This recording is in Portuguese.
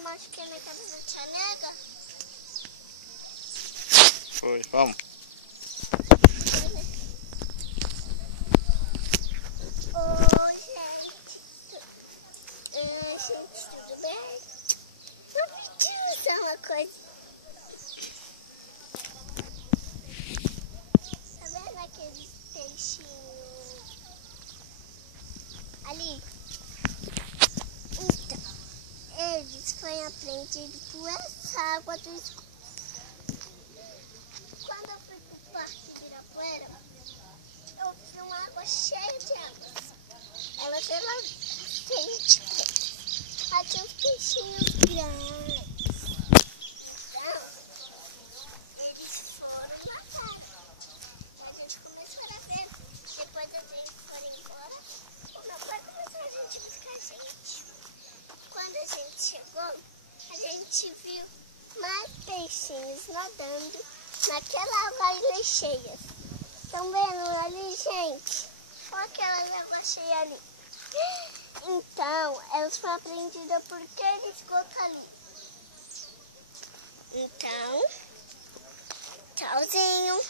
eu machuquei minha cabeça da tia Nega? Foi, vamos. Oi, gente. Gente, tudo bem? Eu pedi só uma coisa. Tá vendo aqueles peixinhos ali? Então, eles foram apreendidos por essa água do esgoto. Quando eu fui pro Parque Ibirapuera, eu vi uma água cheia de água. Ela pela frente. Aqui os peixinhos grandes. Então, eles foram nadar. A gente começou a ver. Depois a gente foi embora. O meu pai começou a gente buscar a gente. Quando a gente chegou, a gente viu mais peixinhos nadando naquela água cheia. Estão vendo ali, gente? Olha aquela água cheia ali. Então, elas foram apreendidas por aquele esgoto ali. Então, tchauzinho.